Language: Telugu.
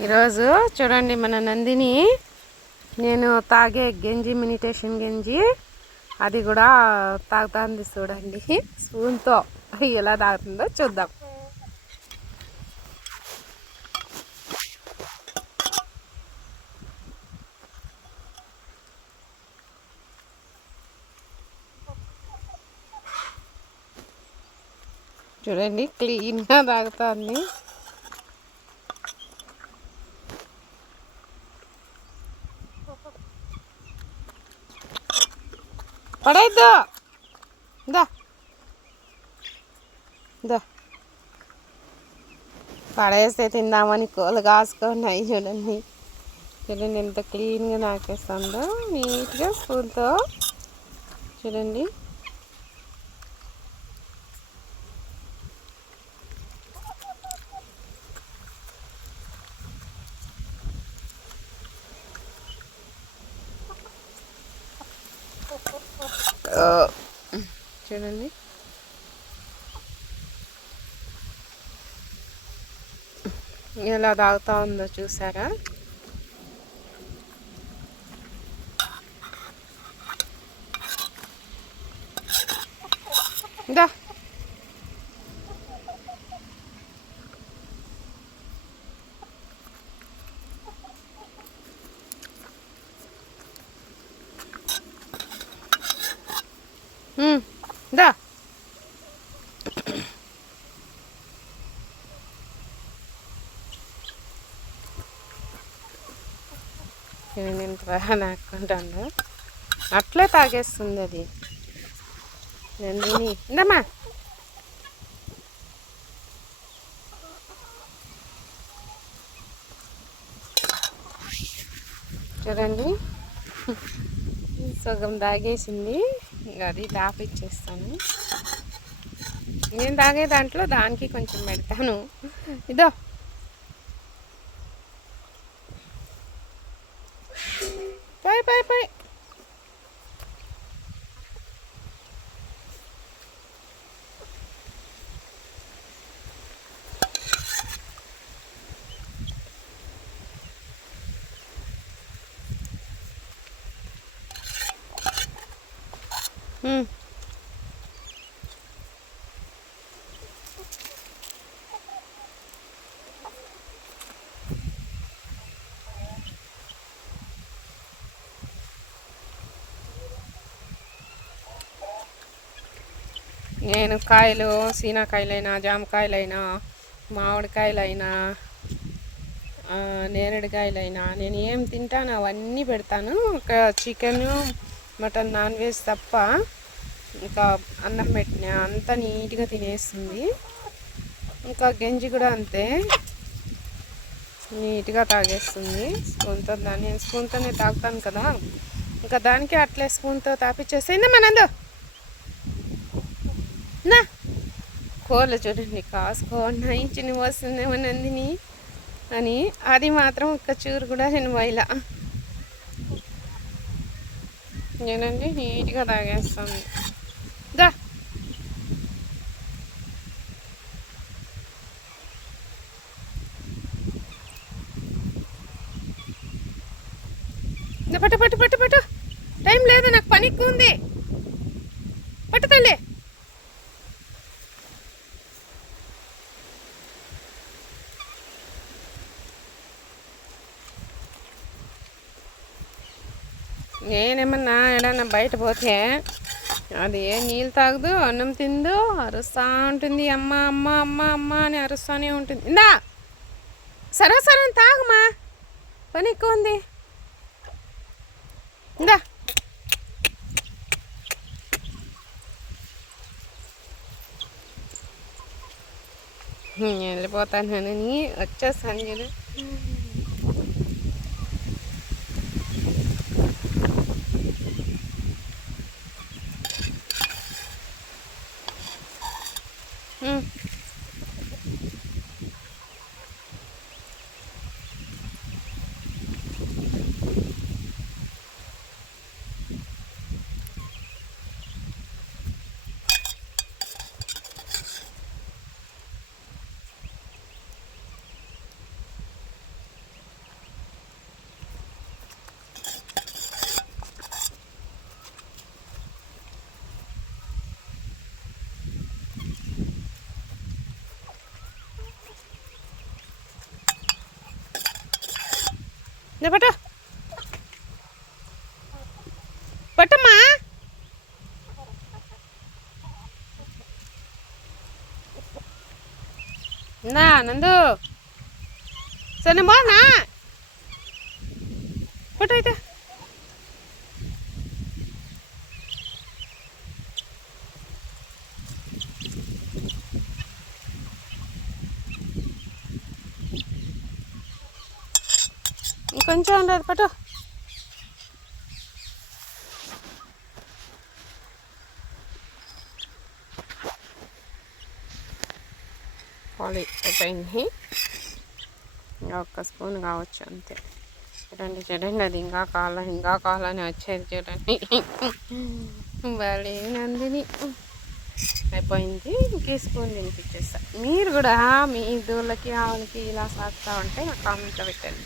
ఈరోజు చూడండి మన నందిని. నేను తాగే గంజి మెడిటేషన్ గంజి. అది కూడా తాగుతుంది చూడండి. స్పూన్తో ఎలా తాగుతుందో చూద్దాం. చూడండి క్లీన్గా తాగుతుంది. పడేద్దు. దా. దా. పడేస్తే తిందామని కోలు కాసుకున్నాయి చూడండి. చూడండి ఎంత క్లీన్గా నాకేస్తుందో నీట్గా స్పూన్తో చూడండి. చూడండి. ఎలా తాగుతా ఉందో చూసారా? దా. దా నేను నాకుంటాను అట్లే తాగేస్తుంది అది నందిని ఇందమ్మా చూడండి సగం తాగేసింది ఇంకా అది టాప్ ఇచ్చేస్తాను. నేను తాగే దాంట్లో దానికి కొంచెం పెడతాను. ఇదో. పై పై పై. నేను కాయలు సీనాకాయలైనా జామకాయలైనా మామిడికాయలైనా నేరేడుకాయలైనా నేను ఏం తింటాను అవన్నీ పెడతాను. ఒక చికెన్ మటన్ నాన్ వెజ్ తప్ప ఇంకా అన్నం పెట్టిన అంతా నీట్గా తినేస్తుంది. ఇంకా గంజి కూడా అంతే. నీట్గా తాగేస్తుంది. స్పూన్తో దాన్ని నేను స్పూన్తోనే తాగుతాను కదా. ఇంకా దానికి అట్లే స్పూన్తో తాపిచ్చేస్తే మనందు నా! కోళ్ళు చూడండి కాసుకోన్నాయి చిన్న వస్తుందేమో నందిని? అని అది మాత్రం ఒక్క చూరు కూడా నేను వైలా నేనండి నీట్గా తాగేస్తాను. దా. పట్టు పట్టు పట్టు పట్టు. టైం లేదు నాకు పనికి ఉంది. పట్టు తల్లి నేనేమన్నా ఎడన్నా బయట పోతే అది ఏ నీళ్ళు తాగదు అన్నం తిందు అరుస్తూ ఉంటుంది. అమ్మ అమ్మ అమ్మ అమ్మ అని అరుస్తూనే ఉంటుంది. ఇందా! సరే సరే తాగమా పని ఎక్కువ ఉంది. ఇందా! వెళ్ళిపోతానని వచ్చేస్తాను కదా పట్టు. పట్టమ్మా. నా నందు. సరే నేను పట్టు అయితే. కొంచెం ఉండదు పట్టు. పాలి అయిపోయింది. ఇంకా ఒక్క స్పూన్ కావచ్చు అంతే. చూడండి చూడండి అది ఇంకా కాలం ఇంకా కాలని వచ్చేది చూడండి. భలే నందిని. అయిపోయింది ఇంకే స్పూన్ తినిపించేస్తా మీరు కూడా మీ దూళ్ళకి ఆవులకి ఇలా సాగుతూ ఉంటే కామెంట్లో పెట్టండి.